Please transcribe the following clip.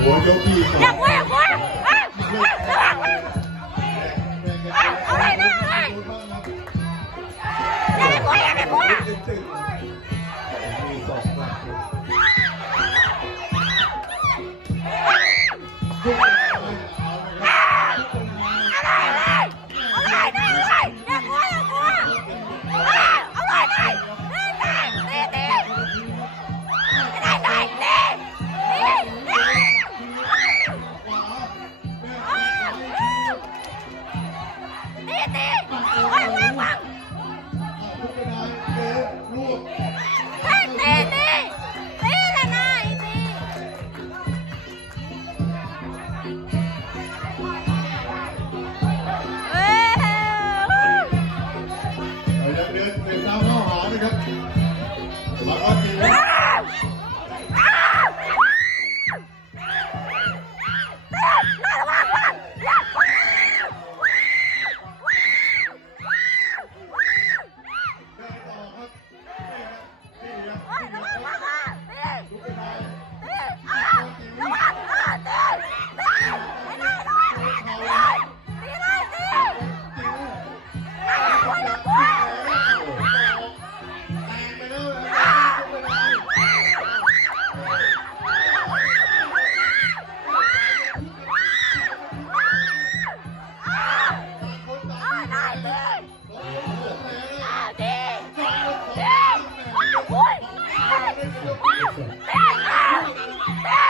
หัวยกที่สอย่างกลัวอย่ากลัวอะอะอะเอาเลยนะเอาเลยอย่าไปกลัวอย่าไปกลัวมีสองหลักอ ตีเฮ้ยว่างวาง ลูก What? Ah! Ah! Ah! Ah!